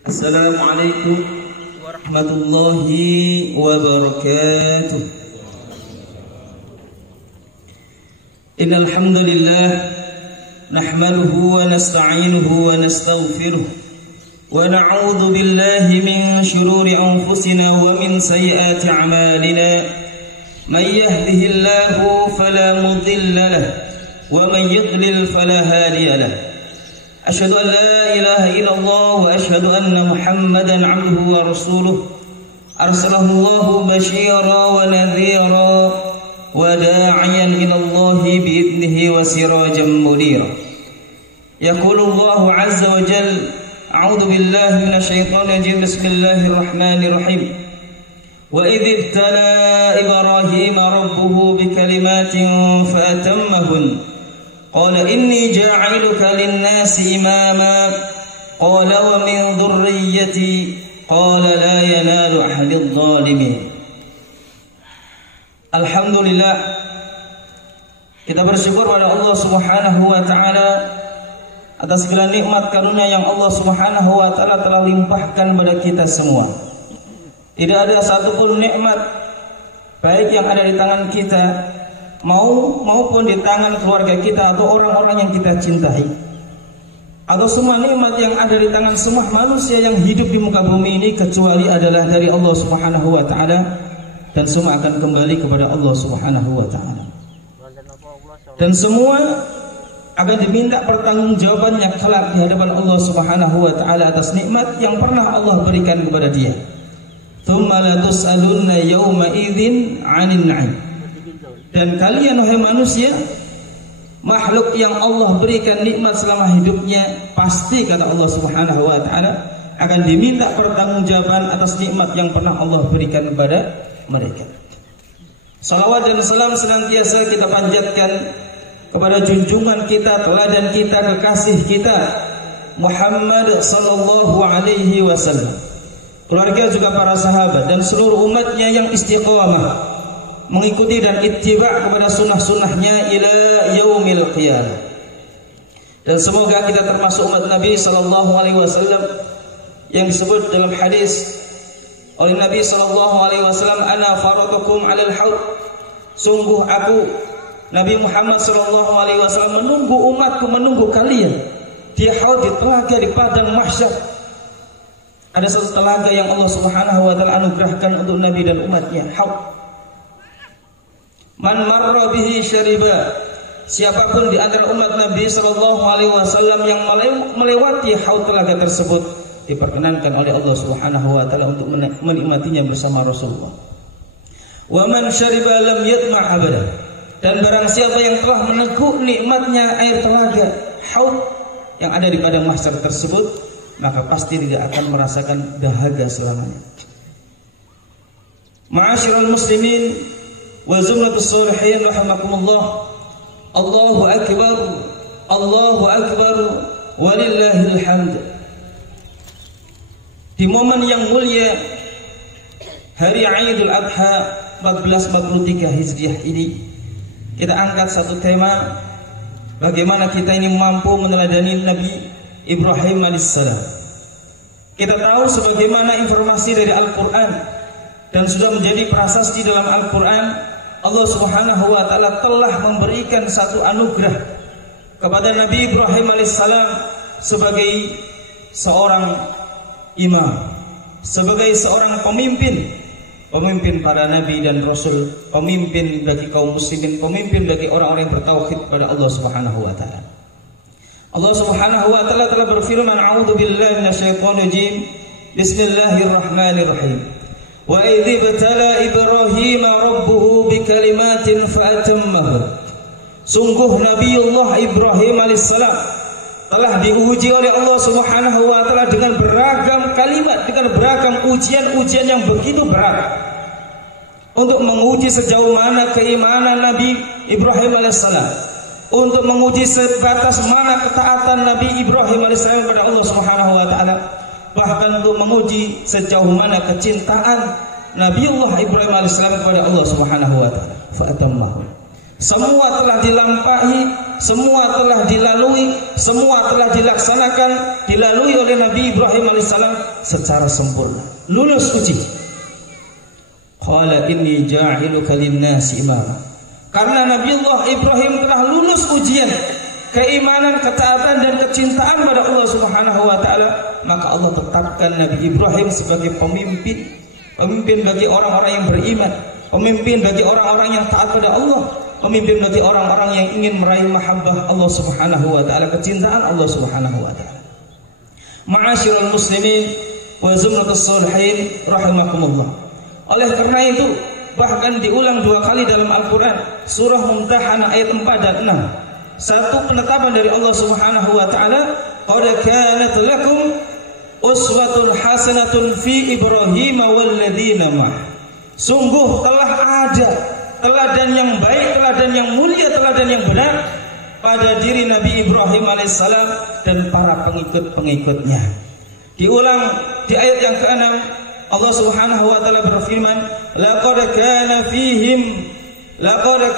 Assalamualaikum warahmatullahi wabarakatuh. Innal hamdalillah nahmaduhu wa nasta'inuhu wa nastaghfiruh wa na'udzu billahi min shururi anfusina wa min sayyiati a'malina. May yahdihillahu fala mudilla lahu wa may yudlil fala hadiya lahu. Asyhadu an la ilaha illallah wa asyhadu anna Muhammadan 'abduhu wa rasuluh. Arsalahu Allahu basyira wa nadhira wa da'iyan ila Allah bi idnihi wa sirajan munira. Yaqulu Allahu 'azza wa jalla, a'udzu billahi minasy syaithanir rajim. Bismillahirrahmanirrahim. Wa idh ibtala Ibrahima rabbuhu bikalimatin fa atammahun. Qala inni ja'iluka lin-nasi imama. Qala wa min dhurriyyati. Qala la yanalu ahadidh dhalimin. Alhamdulillah, kita bersyukur pada Allah Subhanahu wa taala atas segala nikmat karunia yang Allah Subhanahu wa taala telah limpahkan pada kita semua. Tidak ada satupun nikmat baik yang ada di tangan kita maupun di tangan keluarga kita atau orang-orang yang kita cintai, atau semua nikmat yang ada di tangan semua manusia yang hidup di muka bumi ini kecuali adalah dari Allah Subhanahu wa taala, dan semua akan kembali kepada Allah Subhanahu wa taala. Dan semua akan diminta pertanggungjawabannya kelak di hadapan Allah Subhanahu wa taala atas nikmat yang pernah Allah berikan kepada dia. Tsumma la tus'alunna yawma idzin 'anil na'im. Dan kalian wahai manusia, makhluk yang Allah berikan nikmat selama hidupnya, pasti kata Allah Subhanahu wa taala akan diminta pertanggungjawaban atas nikmat yang pernah Allah berikan kepada mereka. Salawat dan salam senantiasa kita panjatkan kepada junjungan kita, teladan kita, kekasih kita Muhammad sallallahu alaihi wasallam, keluarga juga para sahabat dan seluruh umatnya yang istiqamah mengikuti dan ittiba' kepada sunnah-sunnahnya ila yaumil qiyamah. Dan semoga kita termasuk umat Nabi sallallahu alaihi wasallam yang disebut dalam hadis oleh Nabi sallallahu alaihi wasallam, ana faratukum 'alal haud. Sungguh aku Nabi Muhammad sallallahu alaihi wasallam menunggu umatku, menunggu kalian di haud, di telaga, di padang mahsyar. Ada satu telaga yang Allah Subhanahu wa taala anugerahkan untuk Nabi dan umatnya, haud. Man marra bihi syariba. Siapapun di antara umat Nabi sallallahu alaihi wasallam yang melewati haud telaga tersebut diperkenankan oleh Allah Subhanahu wa taala untuk menikmatinya bersama Rasulullah. Wa man syariba lam yatma' abada. Dan barang siapa yang telah meneguk nikmatnya air telaga haud yang ada di padang mahsyar tersebut, maka pasti tidak akan merasakan dahaga selamanya. Ma'asyiral muslimin wa zumratus sholihin rahimakumullah. Allahu akbar, Allahu akbar, walillahil hamd. Di momen yang mulia hari Idul Adha 1443 Hijriah ini, kita angkat satu tema, bagaimana kita ini mampu meneladani Nabi Ibrahim alaihissalam. Kita tahu sebagaimana informasi dari Al-Quran dan sudah menjadi prasasti dalam Al-Quran, Allah Subhanahu wa taala telah memberikan satu anugerah kepada Nabi Ibrahim alaihissalam sebagai seorang imam, sebagai seorang pemimpin para nabi dan rasul, pemimpin bagi kaum muslimin, pemimpin bagi orang-orang yang bertauhid kepada Allah Subhanahu wa taala. Allah Subhanahu wa taala telah berfirman, a'udzu billahi minasyaitonir rajim. Bismillahirrahmanirrahim. Wa idh ibtala Ibrahima rabbuhu bikalimatin fa atammahun. Sungguh Nabiullah Ibrahim alaihissalam telah diuji oleh Allah Subhanahu wa taala dengan beragam kalimat, dengan beragam ujian-ujian yang begitu berat, untuk menguji sejauh mana keimanan Nabi Ibrahim alaihissalam, untuk menguji sebatas mana ketaatan Nabi Ibrahim alaihissalam kepada Allah Subhanahu wa taala, bahkan untuk menguji sejauh mana kecintaan Nabiullah Ibrahim alaihissalam kepada Allah Subhanahu wa taala. Fa atammahu. Semua telah dilampaui, semua telah dilalui, semua telah dilalui oleh Nabi Ibrahim alaihissalam secara sempurna. Lulus uji. Qala inni ja'iluka lin-nasi imama. Karena Nabiullah Ibrahim telah lulus ujian keimanan, ketaatan dan kecintaan pada Allah Subhanahu wa taala, maka Allah tetapkan Nabi Ibrahim sebagai pemimpin bagi orang-orang yang beriman, pemimpin bagi orang-orang yang taat pada Allah, pemimpin bagi orang-orang yang ingin meraih mahabbah Allah Subhanahu wa taala, kecintaan Allah Subhanahu wa taala. Ma'asyiral muslimin wa zumratus sholihin rahimakumullah. Oleh karena itu bahkan diulang 2 kali dalam Al-Qur'an, surah Mumtahanah ayat 4 dan 6. Satu penetapan dari Allah Subhanahu wa taala, qad kanat lakum uswatun hasanatun fi Ibrahim walladzina ma'ah. Sungguh telah ada teladan yang baik, teladan yang mulia, teladan yang benar pada diri Nabi Ibrahim alaihissalam dan para pengikut-pengikutnya. Diulang di ayat yang ke-6, Allah Subhanahu wa taala berfirman, laqad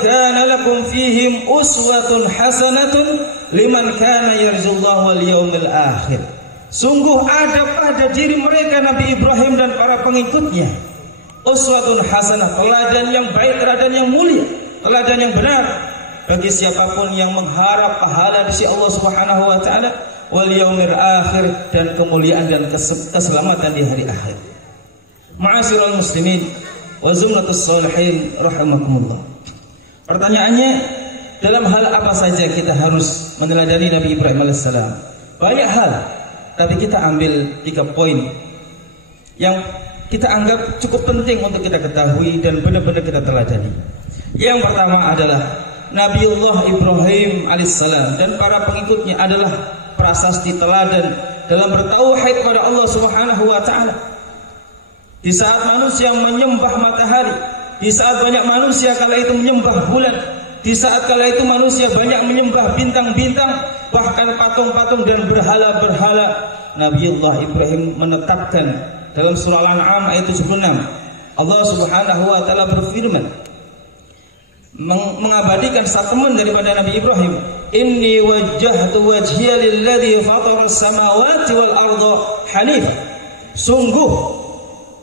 kana lakum fihim uswatun hasanatun liman kana yarjullaha wal yawmil akhir. Sungguh ada pada diri mereka Nabi Ibrahim dan para pengikutnya uswatun hasanah, teladan yang baik, teladan yang mulia, teladan yang benar bagi siapapun yang mengharap pahala di sisi Allah Subhanahu wa taala wal yaumil akhir, dan kemuliaan dan keselamatan di hari akhir. Ma'asyiral muslimin wa zumratus sholihin rahimakumullah. Pertanyaannya, dalam hal apa saja kita harus meneladani Nabi Ibrahim alaihissalam? Banyak hal, tapi kita ambil 3 poin yang kita anggap cukup penting untuk kita ketahui dan benar-benar kita teladani. Yang pertama adalah Nabiullah Ibrahim alaihissalam dan para pengikutnya adalah prasasti teladan dalam bertauhid pada Allah Subhanahu wa taala. Di saat manusia menyembah matahari, di saat banyak manusia kala itu menyembah bulan, di saat kala itu manusia banyak menyembah bintang-bintang, bahkan patung-patung dan berhala-berhala, Nabiullah Ibrahim menetapkan dalam surah Al-An'am ayat 76, Allah Subhanahu wa taala berfirman, mengabadikan statement daripada Nabi Ibrahim, inni wajjahtu wajhiya lilladzi fataras samawati wal arda hanif. Sungguh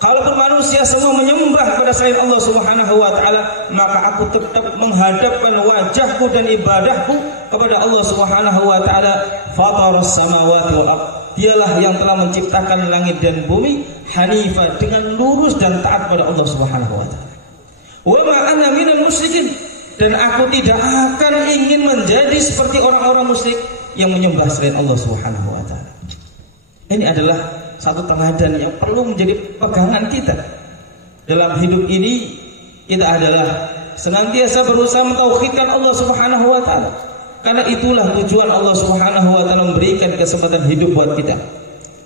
kalaupun manusia semua menyembah kepada selain Allah Subhanahu wa taala, maka aku tetap menghadapkan wajahku dan ibadahku kepada Allah Subhanahu wa taala. Fataras samawati wal ardh, dialah yang telah menciptakan langit dan bumi, hanifa, dengan lurus dan taat pada Allah Subhanahu wa taala. Wa ma ana minal musyrikin, dan aku tidak akan ingin menjadi seperti orang-orang musyrik yang menyembah selain Allah Subhanahu wa taala. Ini adalah satu teladan yang perlu menjadi pegangan kita dalam hidup ini. Kita adalah senantiasa berusaha mentauhidkan Allah Subhanahu wa taala, karena itulah tujuan Allah Subhanahu wa taala memberikan kesempatan hidup buat kita.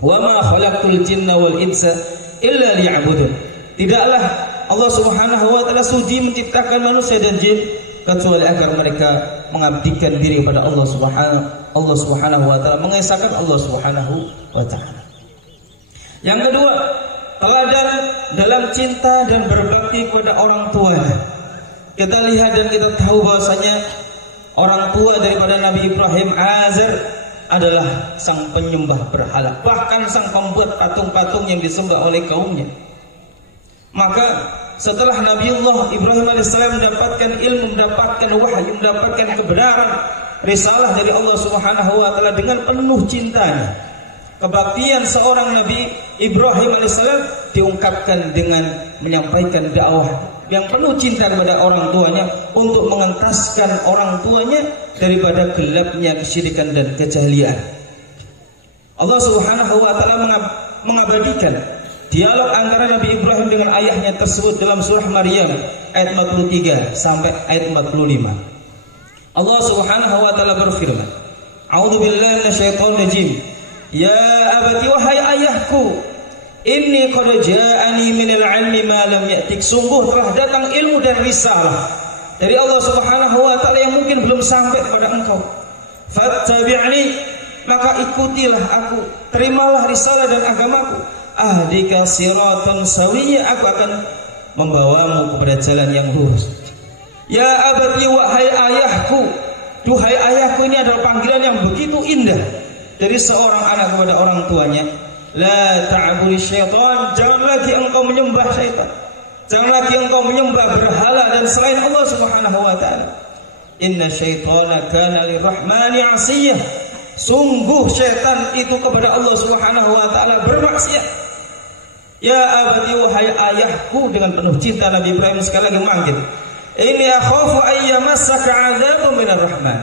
Wa ma khalaqtul jinna wal insa illa liya'budun. Tidaklah Allah Subhanahu wa taala sudi menciptakan manusia dan jin kecuali agar mereka mengabdikan diri kepada Allah Subhanahu wa taala, mengesahkan Allah Subhanahu wa taala. Yang kedua, teladan dalam cinta dan berbakti kepada orang tua. Kita lihat dan kita tahu bahwasanya orang tua daripada Nabi Ibrahim, Azar, adalah sang penyembah berhala, bahkan sang pembuat patung-patung yang disembah oleh kaumnya. Maka setelah Nabiullah Ibrahim alaihissalam mendapatkan ilmu, mendapatkan wahyu, mendapatkan kebenaran risalah dari Allah Subhanahu wa taala dengan penuh cintanya, kebaktian seorang Nabi Ibrahim alaihissalam diungkapkan dengan menyampaikan dakwah yang penuh cinta kepada orang tuanya untuk mengentaskan orang tuanya daripada gelapnya kesyirikan dan kejahilian. Allah Subhanahu wa taala mengabadikan dialog antara Nabi Ibrahim dengan ayahnya tersebut dalam surah Maryam ayat 43 sampai ayat 45. Allah Subhanahu wa taala berfirman, a'udzubillahi minasyaitonir rajim. Ya abati, wahai ayahku, inni qad ja'ani minal 'ilmi ma lam ya'tik. Sungguh telah datang ilmu dan risalah dari Allah Subhanahu wa taala yang mungkin belum sampai kepada engkau. Fattabi'ni, maka ikutilah aku, terimalah risalah dan agamaku. Ahdika siratan sawiyya, aku akan membawamu kepada jalan yang lurus. Ya abati, wahai ayahku, Duhai ayahku, ini adalah panggilan yang begitu indah dari seorang anak kepada orang tuanya. La ta'budu syaitan, jangan lagi engkau menyembah syaitan. Jangan lagi engkau menyembah berhala dan selain Allah Subhanahu wa taala. Inna syaitana kana lirrahmani 'asiyah. Sungguh syaitan itu kepada Allah Subhanahu wa taala bermaksiat. Ya abadi, wahai ayahku, dengan penuh cinta Nabi Ibrahim sekali lagi memanggil. Inni akhafu ayyamassaka 'adzabun minar rahman.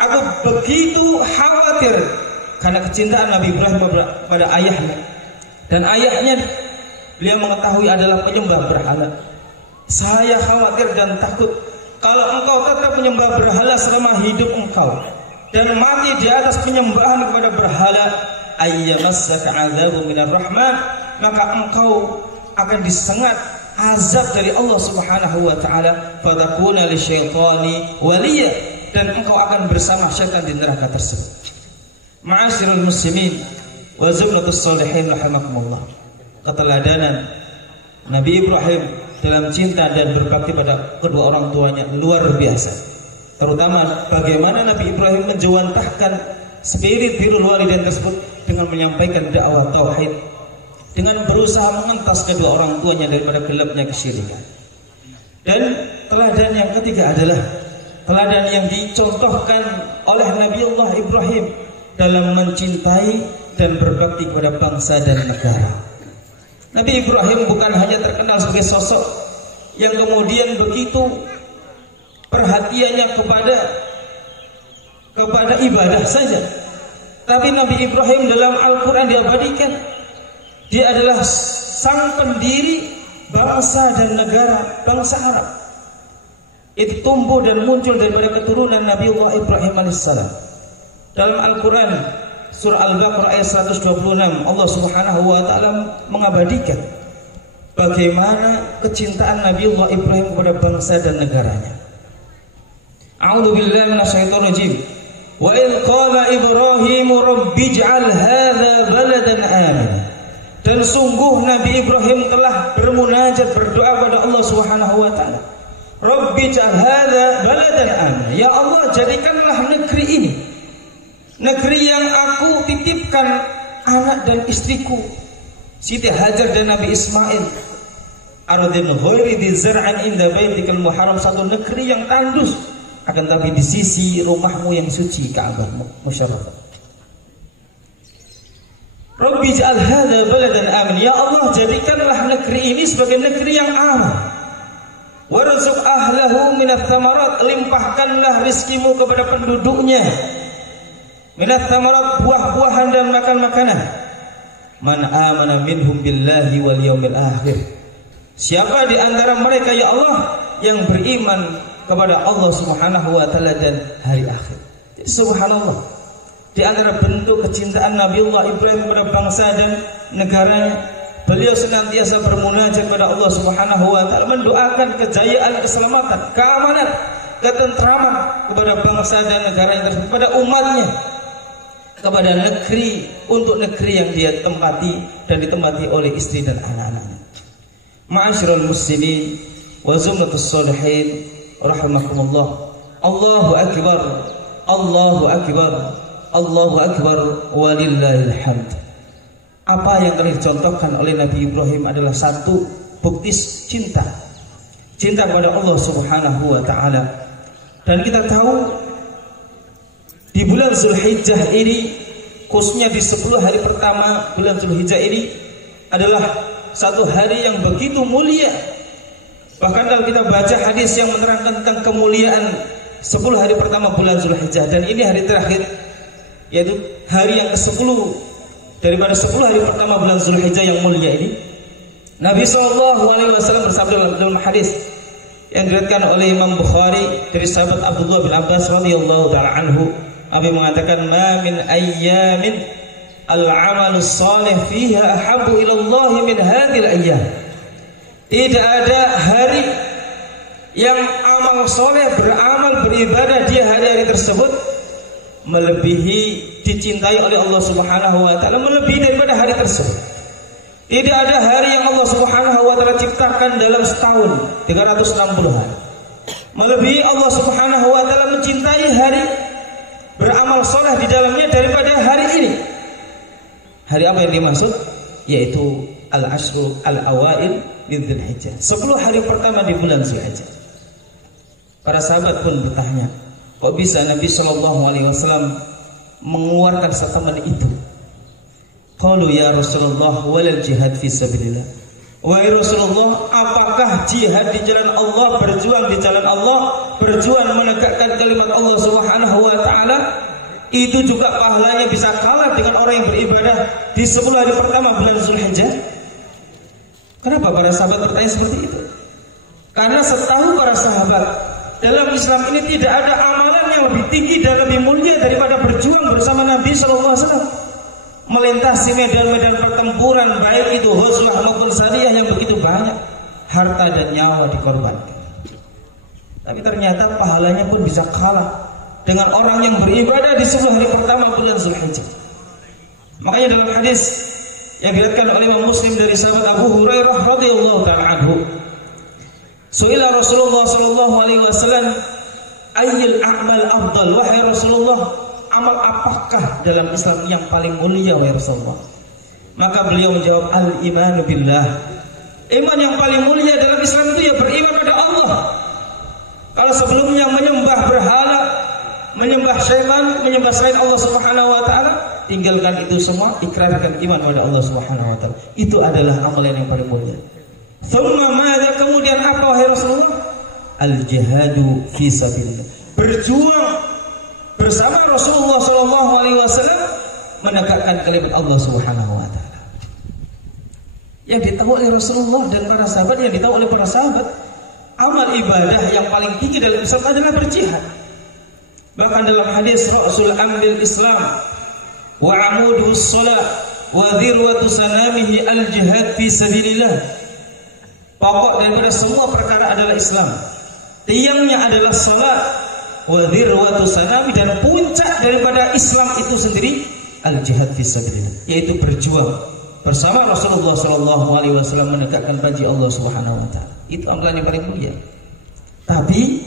Aku begitu khawatir karena kecintaan Nabi Ibrahim pada ayahnya, dan ayahnya beliau mengetahui adalah penyembah berhala. Saya khawatir dan takut kalau engkau tetap menyembah berhala selama hidup engkau dan mati di atas penyembahan kepada berhala, ayyamassaka 'adzabun minar rahman, maka engkau akan disengat azab dari Allah Subhanahu wa taala, fatakuna lisyaitani waliya, dan engkau akan bersama syaitan di neraka tersebut. Ma'asyiral muslimin wa zumratus sholihin rahimakumullah. Keteladanan Nabi Ibrahim dalam cinta dan berbakti pada kedua orang tuanya luar biasa. Terutama bagaimana Nabi Ibrahim menjawantahkan spirit birrul walidain tersebut dengan menyampaikan dakwah tauhid, dengan berusaha mengentas kedua orang tuanya daripada gelapnya kesyirikan. Dan teladan yang ketiga adalah teladan yang dicontohkan oleh Nabiullah Ibrahim dalam mencintai dan berbakti kepada bangsa dan negara. Nabi Ibrahim bukan hanya terkenal sebagai sosok yang kemudian begitu perhatiannya kepada ibadah saja, tapi Nabi Ibrahim dalam Al-Quran diabadikan dia adalah sang pendiri bangsa dan negara, bangsa Arab. Itu tumbuh dan muncul daripada keturunan Nabiullah Ibrahim alaihissalam. Dalam Al-Quran surah Al-Baqarah ayat 126, Allah Subhanahu wa taala mengabadikan bagaimana kecintaan Nabiullah Ibrahim kepada bangsa dan negaranya. A'udzu billahi minasyaitonir rajim. Wa idz qala Ibrahim rabbij'al hadza baladan amina. Dan sungguh Nabi Ibrahim telah bermunajat, berdoa kepada Allah Subhanahu wa taala. Rabbij'al hadza baladan amina. Ya Allah, jadikanlah negeri ini negeri yang aku titipkan anak dan istriku, Siti Hajar dan Nabi Ismail. Ardin ghairi dzi zar'an inda baitikal muharram, satu negeri yang tandus akan tapi di sisi rumahmu yang suci, Ka'bah musyarrafah. Rabbi ja'al hadza baladan amin. Ya Allah, jadikanlah negeri ini sebagai negeri yang aman. Warzuq ahlahu minats tsamarat, limpahkanlah rizkimu kepada penduduknya. Minat thamarat, buah-buahan dan makan-makanan. Man amana minhum billahi wal yaumil akhir. Siapa di antara mereka ya Allah yang beriman kepada Allah Subhanahu wa taala dan hari akhir. Jadi, subhanallah, di antara bentuk kecintaan Nabiullah Ibrahim kepada bangsa dan negara, beliau senantiasa bermunajat kepada Allah Subhanahu wa taala, mendoakan kejayaan, keselamatan, keamanan, ketentraman kepada bangsa dan negara yang tersebut, kepada umatnya, kepada negeri, untuk negeri yang dia tempati dan ditempati oleh istri dan anak-anaknya. Ma'asyiral muslimin wa zumratus sholihin rahimakumullah. Allahu akbar, Allahu akbar, Allahu akbar, walillahil hamd. Apa yang telah dicontohkan oleh Nabi Ibrahim adalah satu bukti cinta kepada Allah Subhanahu wa taala. Dan kita tahu di bulan Zulhijjah ini, khususnya di 10 hari pertama bulan Zulhijjah ini adalah satu hari yang begitu mulia. Bahkan kalau kita baca hadis yang menerangkan tentang kemuliaan 10 hari pertama bulan Zulhijjah, dan ini hari terakhir, yaitu hari yang ke-10 daripada 10 hari pertama bulan Zulhijjah yang mulia ini, Nabi SAW bersabda dalam hadis yang diriwayatkan oleh Imam Bukhari dari sahabat Abdullah bin Abbas radhiyallahu taala anhu, Nabi mengatakan, "Ma min ayyamin al-amalus salih fiha ahabbu ila Allah min hadhil ayyam." Tidak ada hari yang amal soleh, beramal, beribadah di hari-hari tersebut melebihi, dicintai oleh Allah Subhanahu wa taala, melebihi daripada hari tersebut. Tidak ada hari yang Allah Subhanahu wa taala ciptakan dalam setahun 360 hari Melebihi Allah Subhanahu wa taala mencintai hari beramal soleh di dalamnya daripada hari ini. Hari apa yang dimaksud? Yaitu al-ashrul al-awail min Dzulhijjah. 10 hari pertama di bulan Dzulhijjah. Para sahabat pun bertanya, kok bisa Nabi sallallahu alaihi wasallam mengeluarkan statement itu? Qalu ya Rasulullah walal jihad fi sabilillah. Wahai Rasulullah, apakah jihad di jalan Allah, berjuang di jalan Allah, berjuang menegakkan kalimat Allah Subhanahu wa taala, itu juga pahalanya bisa kalah dengan orang yang beribadah di 10 hari pertama bulan Dzulhijjah? Kenapa para sahabat bertanya seperti itu? Karena setahu para sahabat, dalam Islam ini tidak ada amalan yang lebih tinggi dan lebih mulia daripada berjuang bersama Nabi sallallahu alaihi wasallam. Melintasi medan-medan pertempuran, baik itu Ghazwah maupun Sariyah yang begitu banyak, harta dan nyawa dikorbankan. Tapi ternyata pahalanya pun bisa kalah dengan orang yang beribadah di 10 hari pertama bulan Dzulhijjah. Makanya dalam hadis yang diriwayatkan oleh Imam Muslim dari sahabat Abu Hurairah radhiyallahu ta'ala anhu, su'ila Rasulullah sallallahu alaihi wasallam, ayyul a'mal afdal, wahai Rasulullah, amal apakah dalam Islam yang paling mulia wahai Rasulullah? Maka beliau menjawab, al-imanu billah. Iman yang paling mulia dalam Islam itu ya beriman pada Allah. Kalau sebelumnya menyembah berhala, menyembah syaitan, menyembah selain Allah Subhanahu wa taala, tinggalkan itu semua, ikrarkan iman pada Allah Subhanahu wa taala. Itu adalah amalan yang paling mulia. Thumma madza, kemudian apa wahai Rasulullah? Al-jihadu fi sabilillah. Berjuang bersama Rasulullah sallallahu alaihi wasallam menegakkan kalimat Allah Subhanahu wa taala. Yang ditahu oleh Rasulullah dan para sahabat, yang ditahu oleh para sahabat, amal ibadah yang paling tinggi dalam Islam adalah berjihad. Bahkan dalam hadis Rasul Amril Islam wa amudus shalah wa dhirwatu sanamihi al-jihad fi sabilillah. Pokok daripada semua perkara adalah Islam. Tiangnya adalah salat, wa dhirwatu sanami, dan puncak daripada Islam itu sendiri al-jihad fi sabilillah, yaitu berjuang bersama Rasulullah sallallahu alaihi wasallam menegakkan janji Allah Subhanahu wa taala. Itu amalan yang paling mulia. Tapi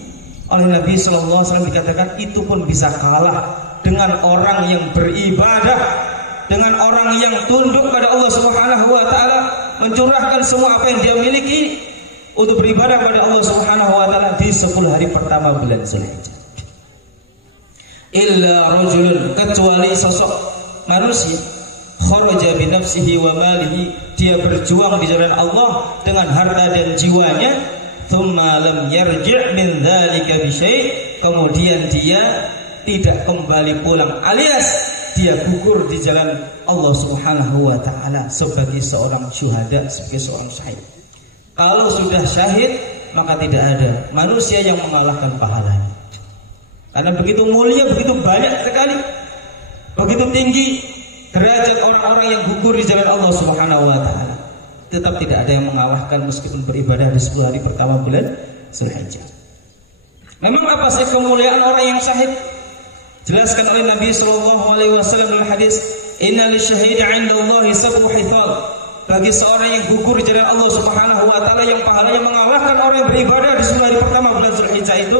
oleh Nabi sallallahu alaihi wasallam dikatakan itu pun bisa kalah dengan orang yang beribadah, dengan orang yang tunduk pada Allah Subhanahu wa taala, mencurahkan semua apa yang dia miliki untuk beribadah kepada Allah Subhanahu wa taala di 10 hari pertama bulan Dzulhijjah. Illa rajulun, kecuali sosok manusia, kharaja bi nafsihi wa malihi, dia berjuang di jalan Allah dengan harta dan jiwanya, thumma lam yarji' min dzalika bi syai', kemudian dia tidak kembali pulang, alias dia gugur di jalan Allah Subhanahu wa taala sebagai seorang syuhada, sebagai seorang syahid. Kalau sudah syahid, maka tidak ada manusia yang mengalahkan pahalanya. Karena begitu mulia, begitu banyak sekali, begitu tinggi derajat orang-orang yang gugur di jalan Allah Subhanahu wa taala. Tetap tidak ada yang mengalahkan meskipun beribadah di 10 hari pertama bulan Dzulhijjah. Memang apa sih kemuliaan orang yang syahid? Jelaskan oleh Nabi sallallahu alaihi wasallam dalam hadis, "Inna lisyahidi 'indallahi sab'u hithal." Bagi seorang yang gugur di jalan Allah Subhanahu wa taala yang pahalanya mengalahkan orang yang beribadah di 10 hari pertama bulan Dzulhijjah itu,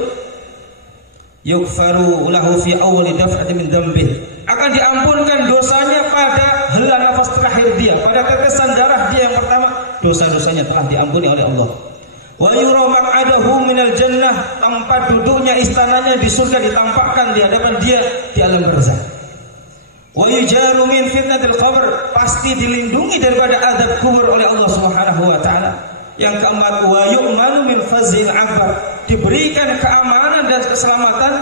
yughfaru lahu fi awwali daf'atin min dhanbih, akan diampunkan dosanya pada hela nafas terakhir dia, pada tetesan darah dia yang pertama, dosa-dosanya telah diampuni oleh Allah. Wa yura maq'adahu minal jannah, tempat duduknya, istananya di surga ditampakkan di hadapan dia di alam barzakh. Wa yujaru min fitnatil qabr, pasti dilindungi daripada azab kubur oleh Allah Subhanahu wa taala. Yang keempat, wa yu'manu min fazil akbar, diberikan keamanan dan keselamatan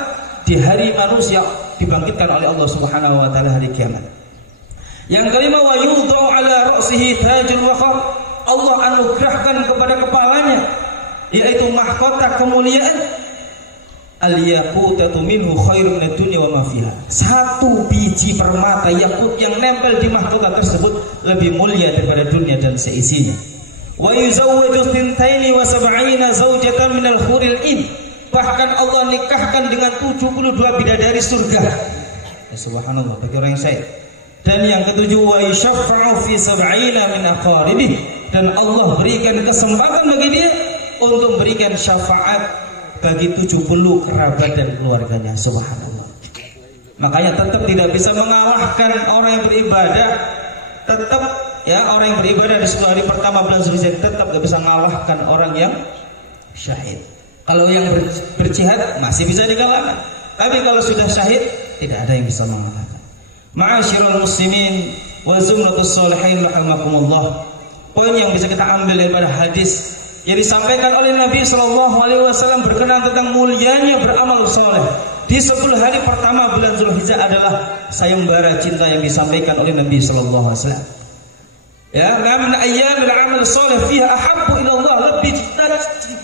di hari manusia dibangkitkan oleh Allah Subhanahu wa taala hari kiamat. Yang kelima, wa yudau ala ra'sihi tajul waqar, Allah anugerahkan kepada kepalanya yaitu mahkota kemuliaan, al-yaqutatu minhu khairun minad dunya wa ma fiha. Satu biji permata yakut yang nempel di mahkota tersebut lebih mulia daripada dunia dan seisinya. Wa yuzawwiju 72 zawjatan minal huril in, bahkan Allah nikahkan dengan 72 bidadari surga. Ya, subhanallah, bagi orang yang syahid. Dan yang ketujuh, wa yashaffa'u fi 70 min aqaribih, dan Allah berikan kesempatan bagi dia untuk memberikan syafaat bagi 70 kerabat dan keluarganya. Subhanallah. Makanya tetap tidak bisa mengalahkan orang yang beribadah. Tetap ya, orang yang beribadah di 10 hari pertama bulan Zulhijjah tetap tidak bisa mengalahkan orang yang syahid. Kalau yang berjihad masih bisa dikalahkan, tapi kalau sudah syahid tidak ada yang bisa mengalahkan. Ma'asyiral muslimin wa zumratus sholihin rahimakumullah. Poin yang bisa kita ambil daripada hadis yang disampaikan oleh Nabi SAW berkenaan tentang mulianya beramal soleh di 10 hari pertama bulan Zulhijjah adalah sayembara cinta yang disampaikan oleh Nabi SAW. Ya, min ayyamil amal soleh fiha ahabbu ila Allah, lebih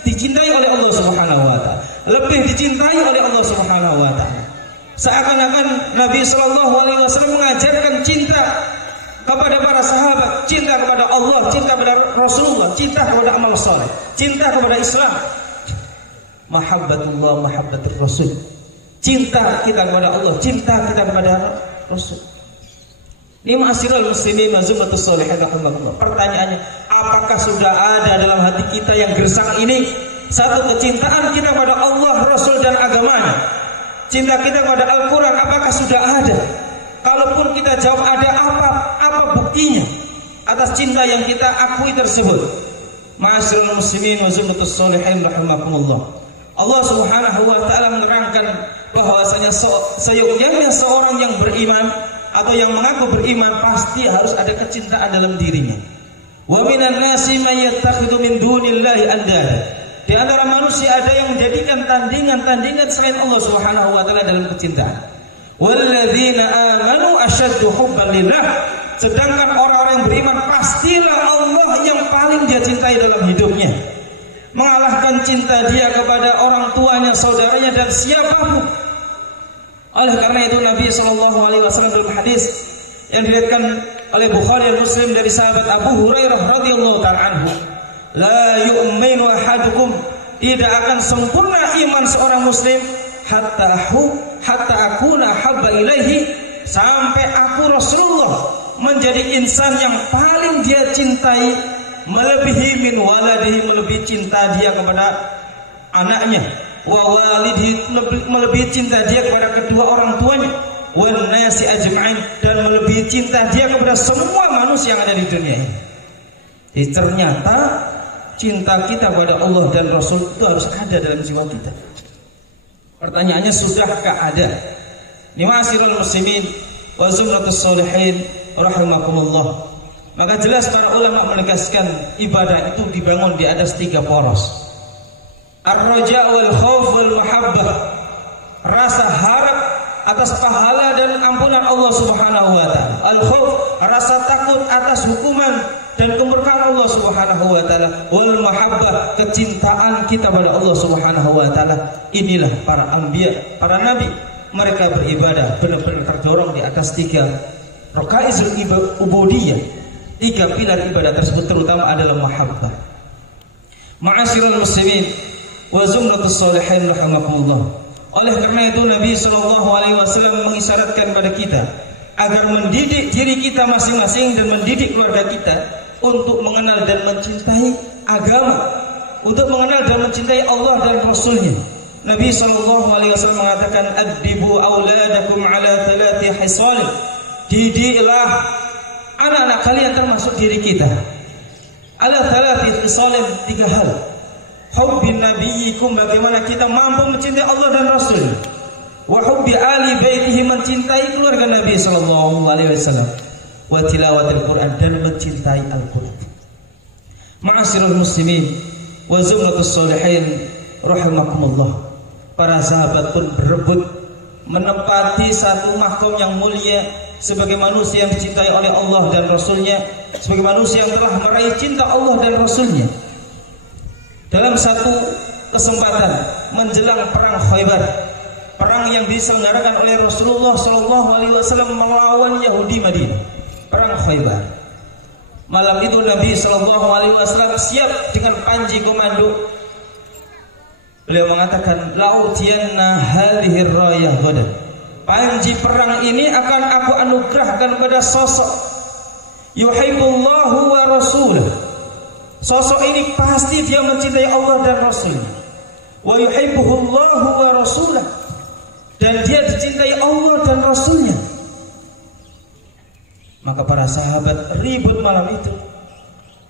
dicintai oleh Allah Subhanahu wa taala, lebih dicintai oleh Allah Subhanahu wa taala. Seakan-akan Nabi SAW mengajarkan cinta kepada para sahabat, cinta kepada Allah, cinta kepada Rasulullah, cinta kepada amal soleh, cinta kepada Islam. Mahabbatullah, mahabbatur Rasul. Cinta kita kepada Allah, cinta kita kepada Rasul. Ini ma'asyiral muslimin wa zumratus sholihin rahimakumullah. Pertanyaannya, apakah sudah ada dalam hati kita yang gersang ini satu kecintaan kita kepada Allah, Rasul dan agamanya? Cinta kita kepada Al-Quran, apakah sudah ada? Kalaupun kita jawab ada, apa buktinya atas cinta yang kita akui tersebut? Ma'asyiral muslimin wa zumratus sholihin rahimakumullah. Allah Subhanahu wa taala menerangkan bahwasanya seyogyanya seorang yang beriman atau yang mengaku beriman pasti harus ada kecintaan dalam dirinya. Wa minan nasi may yattakhidhu min dunillahi andada. Di antara manusia ada yang menjadikan tandingan-tandingan selain Allah Subhanahu wa taala dalam kecintaan. Walladzina amanu asyaddu hubban lillah. Sedangkan orang-orang yang beriman pastilah Allah yang paling dia cintai dalam hidupnya, mengalahkan cinta dia kepada orang tuanya, saudaranya dan siapapun. Oleh karena itu Nabi SAW dalam hadis yang diriwayatkan oleh Bukhari dan Muslim dari sahabat Abu Hurairah radhiyallahu ta'ala anhu, la yu'minu ahadukum, tidak akan sempurna iman seorang muslim hatta akuna habba ilaihi, sampai aku Rasulullah menjadi insan yang paling dia cintai, melebihi min waladihi, melebihi cinta dia kepada anaknya, wa walidihi, melebihi cinta dia kepada kedua orang tuanya, wan nasi ajma'in, dan melebihi cinta dia kepada semua manusia yang ada di dunia ini. Jadi ternyata cinta kita kepada Allah dan Rasul itu harus ada dalam jiwa kita. Pertanyaannya, sudahkah ada? Ma'asyiral muslimin wa zumratus sholihin rahimakumullah. Maka jelas para ulama menegaskan ibadah itu dibangun di atas 3 poros. Ar-raja wal khauf wal mahabbah. Rasa harap atas pahala dan ampunan Allah Subhanahu wa taala. Al-khauf, rasa takut atas hukuman dan kemurkaan Allah Subhanahu wa taala. Wal mahabbah, kecintaan kita pada Allah Subhanahu wa taala. Inilah para anbiya, para nabi, mereka beribadah benar-benar terdorong di atas 3 rakaizul ubudiyah. 3 pilar ibadah tersebut terutama adalah mahabbah. Ma'asyiral muslimin wa zumratus sholihin rahimakumullah. Oleh karena itu Nabi SAW mengisyaratkan pada kita agar mendidik diri kita masing-masing dan mendidik keluarga kita untuk mengenal dan mencintai agama, untuk mengenal dan mencintai Allah dan Rasulnya. Nabi SAW mengatakan, addibu auladakum ala 3 hisal. Didiklah anak-anak kalian termasuk diri kita ala 3 hisal, 3 hal. Hubbin nabiyyikum, bagaimana kita mampu mencintai Allah dan Rasul. Wa hubbi ali baitihi, mencintai keluarga Nabi SAW. Wa tilawatil Quran, dan mencintai Al-Quran. Ma'asyiral muslimin wa zumratus sholihin rahimakumullah. Para sahabat pun berebut menempati satu makom yang mulia sebagai manusia yang dicintai oleh Allah dan Rasulnya, sebagai manusia yang telah meraih cinta Allah dan Rasulnya. Dalam satu kesempatan menjelang perang Khaybar, perang yang diselenggarakan oleh Rasulullah SAW melawan Yahudi Madinah, perang Khaybar. Malam itu Nabi SAW siap dengan panji komando. Beliau mengatakan, la'utiyanna hadhihi rayah ghadan. Panji perang ini akan aku anugerahkan kepada sosok yuhibbullahu wa rasulah. Sosok ini pasti dia mencintai Allah dan Rasulnya. wa yuhibbuhu Allahu wa rasulah, dan dia dicintai Allah dan Rasulnya. Maka para sahabat ribut malam itu.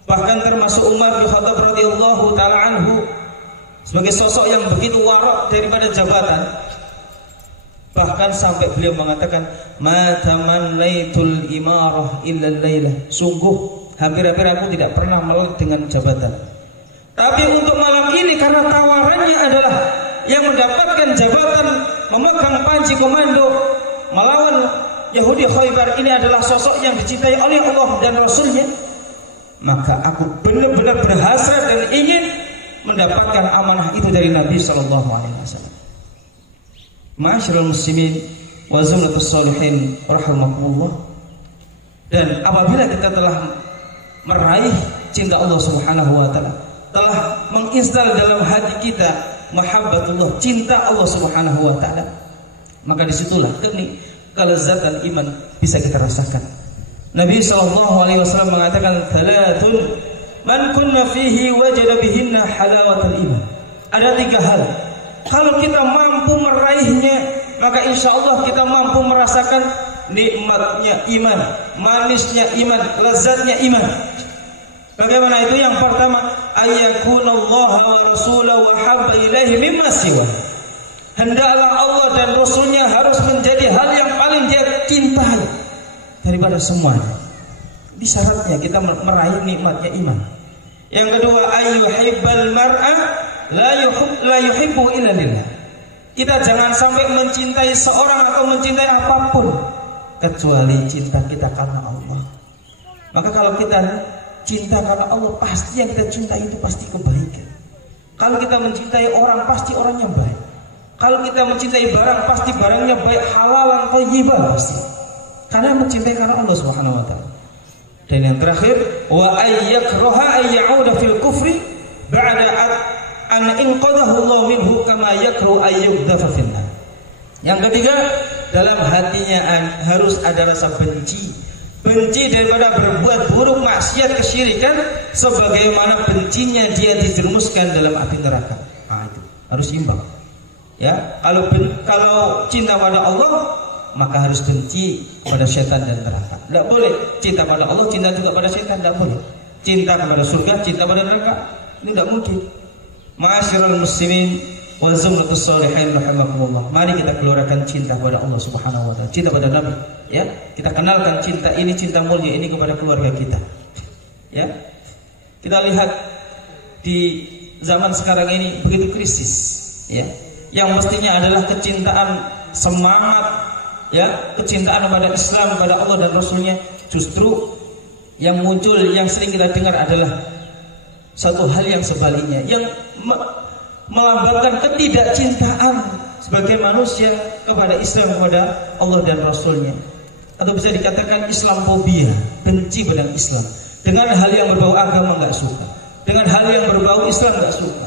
Bahkan termasuk Umar bin Khattab radhiyallahu taala anhu sebagai sosok yang begitu warak daripada jabatan. Bahkan sampai beliau mengatakan, "Ma tamannaitul imarah illa lailah." Sungguh hampir-hampir aku tidak pernah melek dengan jabatan. Tapi untuk malam ini karena tawarannya adalah yang mendapatkan jabatan memegang panji komando melawan Yahudi Khaybar ini adalah sosok yang dicintai oleh Allah dan Rasulnya, maka aku benar-benar berhasrat dan ingin mendapatkan amanah itu dari Nabi Sallallahu Alaihi Wasallam. Ma'asyiral muslimin wa zumratus sholihin rahimakumullah. Dan apabila kita telah meraih cinta Allah Subhanahu wa taala, telah menginstal dalam hati kita mahabbatullah, cinta Allah Subhanahu wa taala, maka disitulah kelezatan iman bisa kita rasakan. Nabi sallallahu alaihi wasallam mengatakan, "Thalatun man kunna fihi wajada bihinna halawatul iman." Ada 3 hal. Kalau kita mampu meraihnya, maka insya Allah kita mampu merasakan nikmatnya iman, manisnya iman, lezatnya iman. Bagaimana itu? Yang pertama, ayyakunallaha wa rasulahu wa habba ilaihi mimma siwa. Hendaklah Allah dan Rasulnya harus menjadi hal yang paling dia cintai daripada semuanya. Ini syaratnya kita meraih nikmatnya iman. Yang kedua, ayyuhibbal mar'a la yuhibbu illa lillah. Kita jangan sampai mencintai seorang atau mencintai apapun kecuali cinta kita karena Allah. Maka kalau kita cinta karena Allah, pasti yang kita cintai itu pasti kebaikan. Kalau kita mencintai orang, pasti orangnya baik. Kalau kita mencintai barang, pasti barangnya baik, halalan, thayyibah pasti. Karena mencintai karena Allah Subhanahu wa taala. Dan yang terakhir, wa ayyakraha ayyauda fil kufri ba'da an inqadahu Allah minhu kama yakrahu ayyudafa finnar. Yang ketiga, dalam hatinya harus ada rasa benci. Benci daripada berbuat buruk, maksiat, kesyirikan, sebagaimana bencinya dia dijerumuskan dalam api neraka. Nah, itu harus imbang. Ya, kalau cinta pada Allah, maka harus benci pada setan dan neraka. Tidak boleh cinta pada Allah, cinta juga pada setan, tidak boleh. Cinta kepada surga, cinta pada neraka, ini tidak mungkin. Ma'asyiral muslimin wa zumratus sholihin rahimakumullah. Mari kita keluarkan cinta kepada Allah Subhanahu wa taala, cinta pada Nabi, ya. Kita kenalkan cinta ini, cinta mulia ini kepada keluarga kita. Ya. Kita lihat di zaman sekarang ini begitu krisis, ya. Yang mestinya adalah kecintaan semangat, ya, kecintaan kepada Islam, kepada Allah dan Rasulnya, justru yang muncul, yang sering kita dengar adalah satu hal yang sebaliknya, yang melambangkan ketidakcintaan sebagai manusia kepada Islam, kepada Allah dan Rasulnya. Atau bisa dikatakan Islamfobia, benci pada Islam. Dengan hal yang berbau agama nggak suka, dengan hal yang berbau Islam nggak suka.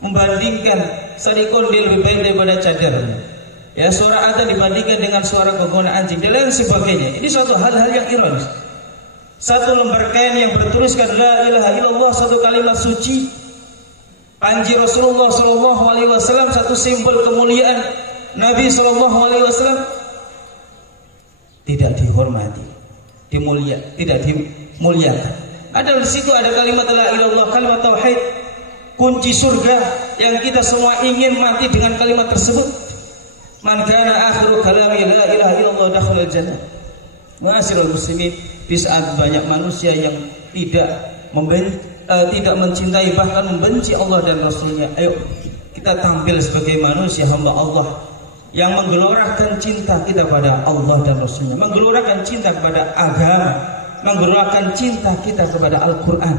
Membandingkan sarikondil lebih baik daripada cadar. Ya, suara adzan dibandingkan dengan suara gogonan anjing dan lain sebagainya. Ini suatu hal-hal yang ironis. Satu lembar kain yang bertuliskan la ilaha illallah, satu kalimat suci, panji Rasulullah sallallahu alaihi wasallam, satu simbol kemuliaan Nabi sallallahu alaihi wasallam, tidak dihormati, tidak dimuliakan. Ada di situ ada kalimat la ilaha illallah, kalimat tauhid, kunci surga yang kita semua ingin mati dengan kalimat tersebut. Man kana akhiru kalami la ilaha illallah dakhala jannah. Ma'asyiral muslimin, di saat banyak manusia yang tidak mencintai, bahkan membenci Allah dan Rasulnya, ayo kita tampil sebagai manusia hamba Allah yang menggelorakan cinta kita pada Allah dan Rasulnya, menggelorakan cinta kepada agama, menggelorakan cinta kita kepada Al-Quran.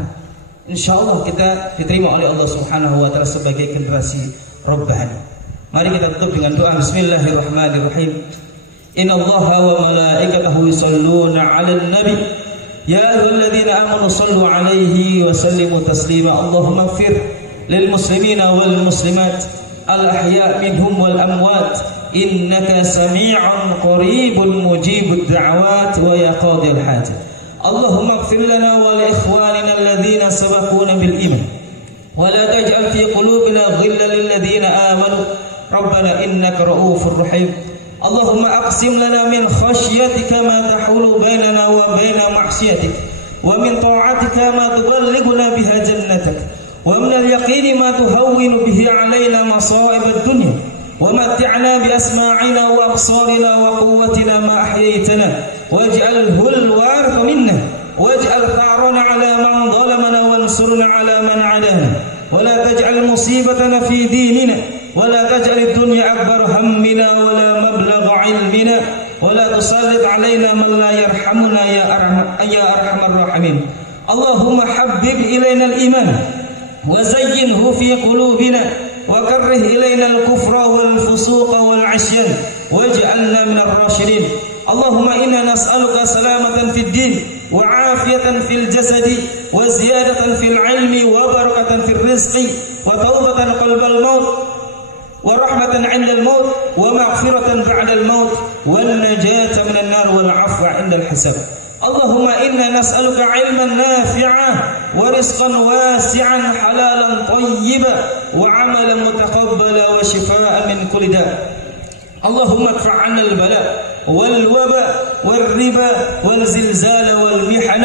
InsyaAllah kita diterima oleh Allah Subhanahu wa ta'ala sebagai generasi Rabbani. Mari kita tutup dengan doa. Bismillahirrahmanirrahim. Inna Allaha wa malaikatahu yusalluna 'alan nabi ya ayyuhalladzina amanu sallu 'alaihi wa sallimu taslima. Allahumma ighfir lil muslimina wal muslimat al ahya' minhum wal amwat innaka sami'un qaribun mujibud da'awat wa ya qadil hajat. Allahumma ighfir lana wa li ikhwanina alladhina sabaquna bil iman ولا تجعل في قلوبنا غلا للذين آمنوا ربنا إنك رؤوف رحيم اللهم أقسم لنا من خشيتك ما تحول بيننا وبين معصيتك ومن طاعتك ما تبلغنا بها جنتك ومن اليقين ما تهون به علينا مصائب الدنيا ومتعنا بأسماعنا وأبصارنا وقوتنا ما أحييتنا واجعله الوارث منا واجعل ثأرنا على من ظلمنا وانصرنا على من عادانا ولا تجعل مصيبتنا في ديننا ولا تجعل الدنيا أكبر همنا ولا مبلغ علمنا ولا تسلط علينا من لا يرحمنا يا أرحم الراحمين اللهم حبب إلينا الإيمان وزينه في قلوبنا وكره إلينا الكفر والفسوق والعصيان واجعلنا من الراشدين اللهم إنا نسألك سلامة في الدين وعافية في الجسد وزيادة في العلم وبركة في الرزق وتوبة قلب الموت ورحمة عند الموت ومغفرة بعد الموت والنجاة من النار والعفو عند الحساب اللهم إنا نسألك علما نافعا ورزقا واسعا حلالا طيبا وعملا متقبلا وشفاء من كل داء اللهم ادفع عنا البلاء والوباء والربا والزلزال والمحن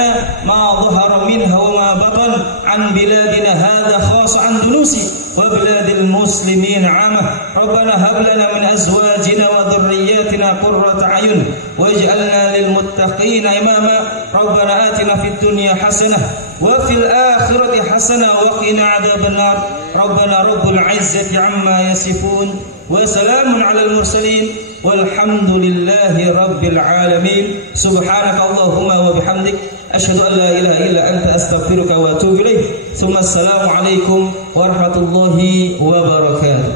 ما ظهر منها وما بطن عن بلادنا هذا خاص عن دنوسي وبلاد المسلمين عامة ربنا هب لنا من أزواجنا وذرياتنا قرة أعين واجعلنا للمتقين إماما ربنا آتنا في الدنيا حسنة وفي الآخرة حسنة وقنا عذاب النار ربنا رب العزة عما يصفون وسلام على المرسلين والحمد لله رب العالمين سبحانك اللهم وبحمدك أشهد أن لا إله إلا أنت أستغفرك وأتوب إليك ثم السلام عليكم ورحمة الله وبركاته.